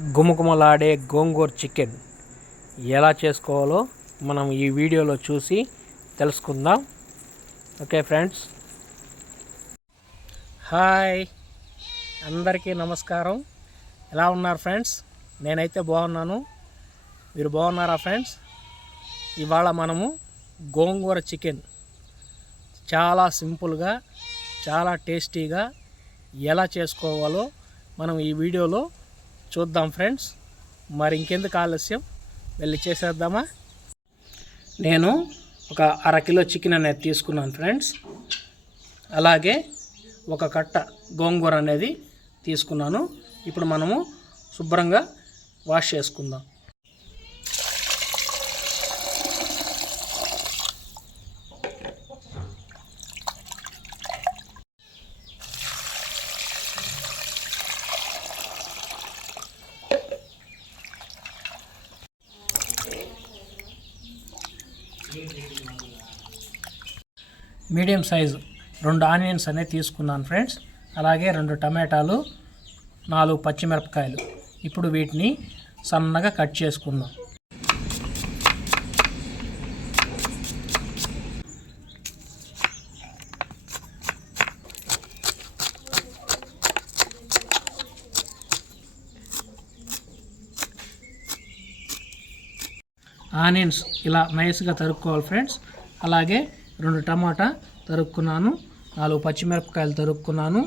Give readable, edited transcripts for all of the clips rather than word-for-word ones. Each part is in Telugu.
గుమగుమలాడే గోంగూర చికెన్ ఎలా చేసుకోవాలో మనం ఈ వీడియోలో చూసి తెలుసుకుందాం. ఓకే ఫ్రెండ్స్, హాయ్ అందరికీ నమస్కారం. ఎలా ఉన్నారు ఫ్రెండ్స్? నేనైతే బాగున్నాను. మీరు బాగున్నారా ఫ్రెండ్స్? ఇవాళ మనము గోంగూర చికెన్ చాలా సింపుల్గా చాలా టేస్టీగా ఎలా చేసుకోవాలో మనం ఈ వీడియోలో చూద్దాం ఫ్రెండ్స్. మరి ఇంకెందుకు ఆలస్యం, వెళ్ళి చేసేద్దామా? నేను ఒక అరకిలో చికెన్ అనేది తీసుకున్నాను ఫ్రెండ్స్. అలాగే ఒక కట్ట గోంగూర అనేది తీసుకున్నాను. ఇప్పుడు మనము శుభ్రంగా వాష్ చేసుకుందాం. మీడియం సైజు 2 ఆనియన్స్ అనేది తీసుకున్నాను ఫ్రెండ్స్. అలాగే 2 టమాటాలు, 4 పచ్చిమిరపకాయలు. ఇప్పుడు వీటిని సన్నగా కట్ చేసుకుందాం. ఆనియన్స్ ఇలా నైస్గా తరుక్కోవాలి ఫ్రెండ్స్. అలాగే 2 టమాటా తరుక్కున్నాను, 4 పచ్చిమిరపకాయలు తరుక్కున్నాను,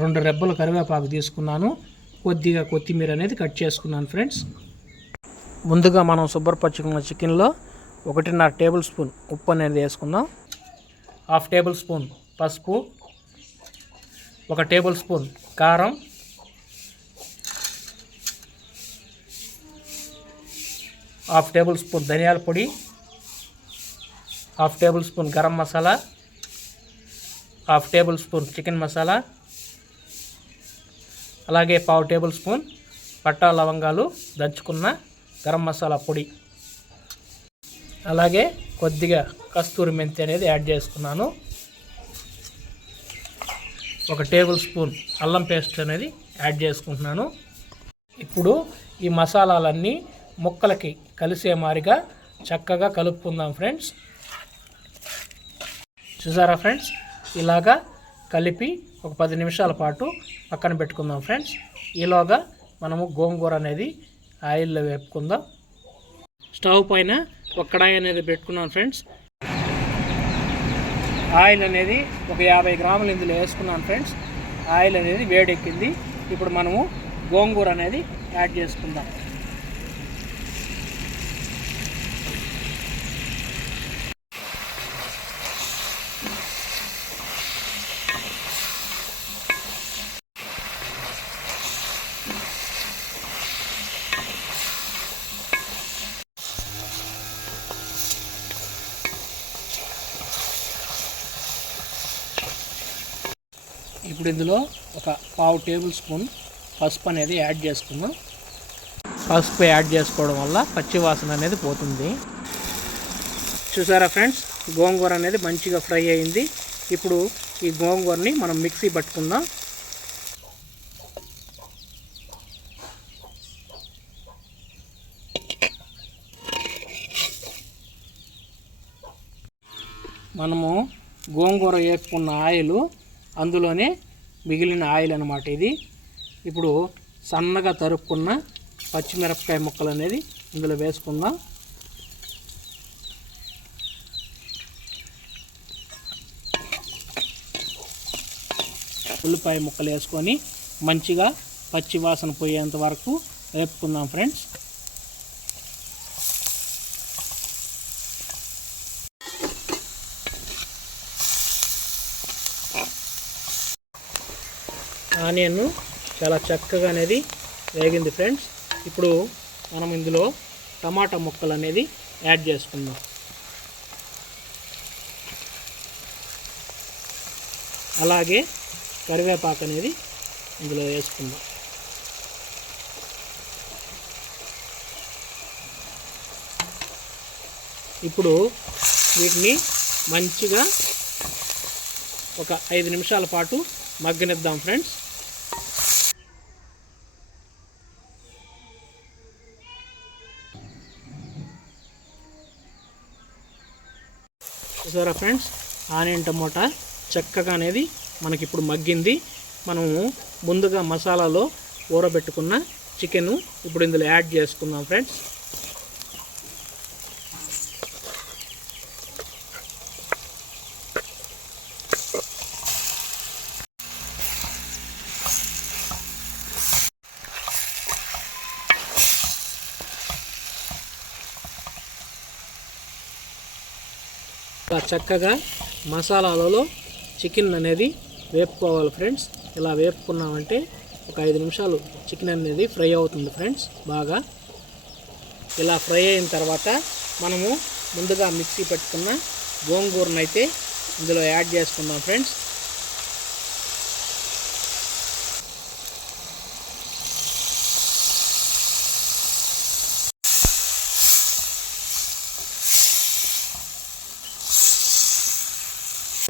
2 రెబ్బలు కరివేపాకు తీసుకున్నాను, కొద్దిగా కొత్తిమీర అనేది కట్ చేసుకున్నాను ఫ్రెండ్స్. ముందుగా మనం శుభ్రపరచుకున్న చికెన్లో 1.5 టేబుల్ స్పూన్ ఉప్పు అనేది వేసుకుందాం. 1/2 టేబుల్ స్పూన్ పసుపు, 1 టేబుల్ స్పూన్ కారం, 1/2 టేబుల్ స్పూన్ ధనియాల పొడి, 1/2 table spoon garam masala, 1/2 table spoon chicken masala, అలాగే 1/2 టేబుల్ స్పూన్ పట్టా లవంగాలు దంచుకున్న గరం మసాలా పొడి, అలాగే కొద్దిగా కస్తూరి మెంతి అనేది యాడ్ చేసుకున్నాను. 1 టేబుల్ స్పూన్ అల్లం పేస్ట్ అనేది యాడ్ చేసుకుంటున్నాను. ఇప్పుడు ఈ మసాలాలన్నీ ముక్కలకి కలిసే మాదిరిగా చక్కగా కలుపుకుందాం ఫ్రెండ్స్. చూసారా ఫ్రెండ్స్? ఇలాగా కలిపి ఒక 10 నిమిషాల పాటు పక్కన పెట్టుకుందాం ఫ్రెండ్స్. ఈలోగా మనము గోంగూర అనేది ఆయిల్లో వేపుకుందాం. స్టవ్ పైన ఒక కడాయి అనేది పెట్టుకున్నాను ఫ్రెండ్స్. ఆయిల్ అనేది ఒక 50 గ్రాములు ఇందులో వేసుకున్నాను ఫ్రెండ్స్. ఆయిల్ అనేది వేడెక్కింది. ఇప్పుడు మనము గోంగూర అనేది యాడ్ చేసుకుందాం. ఇప్పుడు ఇందులో ఒక 1/2 టేబుల్ స్పూన్ పసుపు అనేది యాడ్ చేసుకుందాం. పసుపు యాడ్ చేసుకోవడం వల్ల పచ్చి వాసన అనేది పోతుంది. చూసారా ఫ్రెండ్స్? గోంగూర అనేది మంచిగా ఫ్రై అయింది. ఇప్పుడు ఈ గోంగూరని మనం మిక్సీ పట్టుకుందాం. మనము గోంగూర వేపుకున్న ఆయిల్ అందులోనే మిగిలిన ఆయిల్ అన్నమాట ఇది. ఇప్పుడు సన్నగా తరుక్కున్న పచ్చిమిరపకాయ ముక్కలు అనేది ఇందులో వేసుకుందాం. ఉల్లిపాయ ముక్కలు వేసుకొని మంచిగా పచ్చి వాసన పోయేంత వరకు వేపుకుందాం ఫ్రెండ్స్. ఆనియన్ చాలా చక్కగా అనేది వేగింది ఫ్రెండ్స్. ఇప్పుడు మనం ఇందులో టమాటా ముక్కలు అనేది యాడ్ చేసుకుందాం. అలాగే కరివేపాకు అనేది ఇందులో వేసుకుందాం. ఇప్పుడు వీటిని మంచిగా ఒక 5 నిమిషాల పాటు మగ్గనిద్దాం ఫ్రెండ్స్. చూసారా ఫ్రెండ్స్, ఆనియన్ టమోటా చక్కగా అనేది మనకి ఇప్పుడు మగ్గింది. మనము ముందుగా మసాలాలో ఊరబెట్టుకున్న చికెను ఇప్పుడు ఇందులో యాడ్ చేసుకుందాం ఫ్రెండ్స్. చక్కగా మసాలాలలో చికెన్ అనేది వేపుకోవాలి ఫ్రెండ్స్. ఇలా వేపుకున్నామంటే ఒక 5 నిమిషాలు చికెన్ అనేది ఫ్రై అవుతుంది ఫ్రెండ్స్. బాగా ఇలా ఫ్రై అయిన తర్వాత మనము ముందుగా మిక్సీ పెట్టుకున్న గోంగూరను అయితే ఇందులో యాడ్ చేసుకుందాం ఫ్రెండ్స్.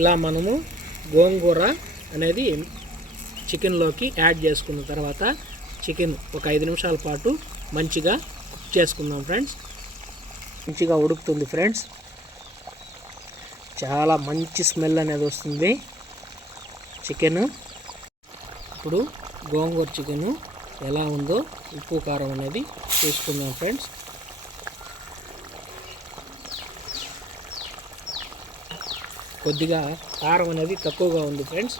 ఇలా మనము గోంగూర అనేది చికెన్లోకి యాడ్ చేసుకున్న తర్వాత చికెన్ ఒక 5 నిమిషాల పాటు మంచిగా కుక్ చేసుకుందాం ఫ్రెండ్స్. మంచిగా ఉడుకుతుంది ఫ్రెండ్స్. చాలా మంచి స్మెల్ అనేది వస్తుంది చికెన్. ఇప్పుడు గోంగూర చికెను ఎలా ఉందో ఉప్పు కారం అనేది చూసుకుందాం ఫ్రెండ్స్. కొద్దిగా కారం అనేది తక్కువగా ఉంది ఫ్రెండ్స్.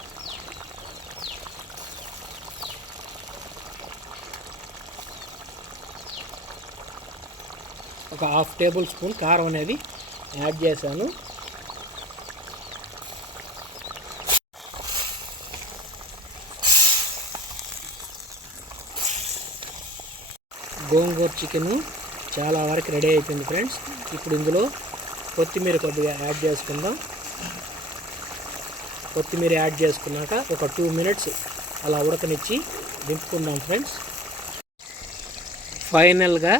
ఒక 1/2 టేబుల్ స్పూన్ కారం అనేది యాడ్ చేశాను. గోంగూర చికెను చాలా వరకు రెడీ అయిపోయింది ఫ్రెండ్స్. ఇప్పుడు ఇందులో కొత్తిమీర కొద్దిగా యాడ్ చేసుకుందాం. కొత్తిమీర యాడ్ చేసుకున్నాక ఒక 2 మినిట్స్ అలా ఉడకనిచ్చి దింపుకుందాం ఫ్రెండ్స్. ఫైనల్గా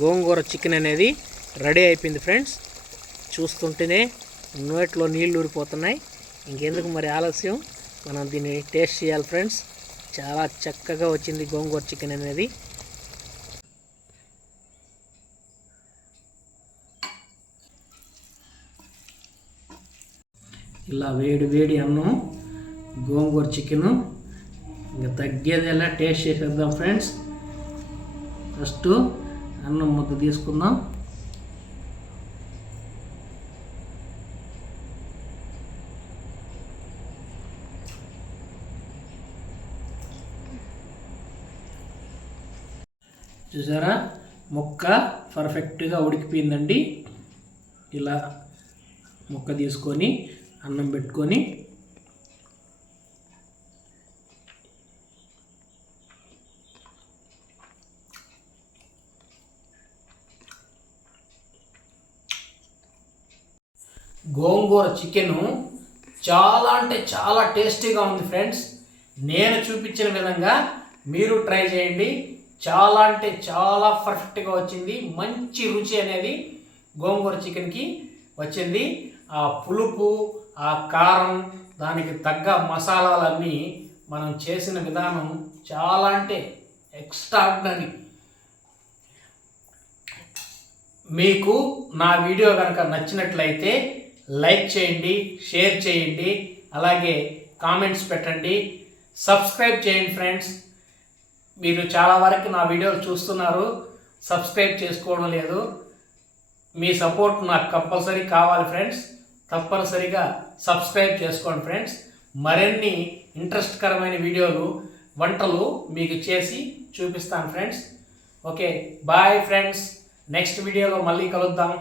గోంగూర చికెన్ అనేది రెడీ అయిపోయింది ఫ్రెండ్స్. చూస్తుంటేనే నోట్లో నీళ్ళు ఊరిపోతున్నాయి. ఇంకెందుకు మరి ఆలస్యం, మనం దీన్ని టేస్ట్ చేయాలి ఫ్రెండ్స్. చాలా చక్కగా వచ్చింది గోంగూర చికెన్ అనేది. ఇలా వేడి వేడి అన్నం గోంగూర చికెను ఇంకా తగ్గేదేలా టేస్ట్ చేసేద్దాం ఫ్రెండ్స్. ఫస్ట్ అన్నం ముద్ద తీసుకుందాం. చూసారా, ముక్క పర్ఫెక్ట్గా ఉడికిపోయిందండి. ఇలా ముక్క తీసుకొని అన్నం పెట్టుకొని గోంగూర చికెను చాలా అంటే చాలా టేస్టీగా ఉంది ఫ్రెండ్స్. నేను చూపించిన విధంగా మీరు ట్రై చేయండి. చాలా అంటే చాలా పర్ఫెక్ట్గా వచ్చింది. మంచి రుచి అనేది గోంగూర చికెన్కి వచ్చింది. ఆ పులుపు, ఆ కారం, దానికి తగ్గ మసాలాలన్నీ మనం చేసిన విధానం చాలా అంటే ఎక్స్ట్రాడినరీ. మీకు నా వీడియో కనుక నచ్చినట్లయితే లైక్ చేయండి, షేర్ చేయండి, అలాగే కామెంట్స్ పెట్టండి, సబ్స్క్రైబ్ చేయండి ఫ్రెండ్స్. మీరు చాలా వరకు నా వీడియోలు చూస్తున్నారు, సబ్స్క్రైబ్ చేసుకోవడం లేదు. మీ సపోర్ట్ నాకు కంపల్సరీ కావాలి ఫ్రెండ్స్. తప్పనిసరిగా సబ్స్క్రైబ్ చేసుకోండి ఫ్రెండ్స్. మరిన్ని ఇంట్రెస్ట్కరమైన వీడియోలు, వంటలు మీకు చేసి చూపిస్తాను friends. Okay, bye friends. Next వీడియోలో మళ్ళీ కలుద్దాం.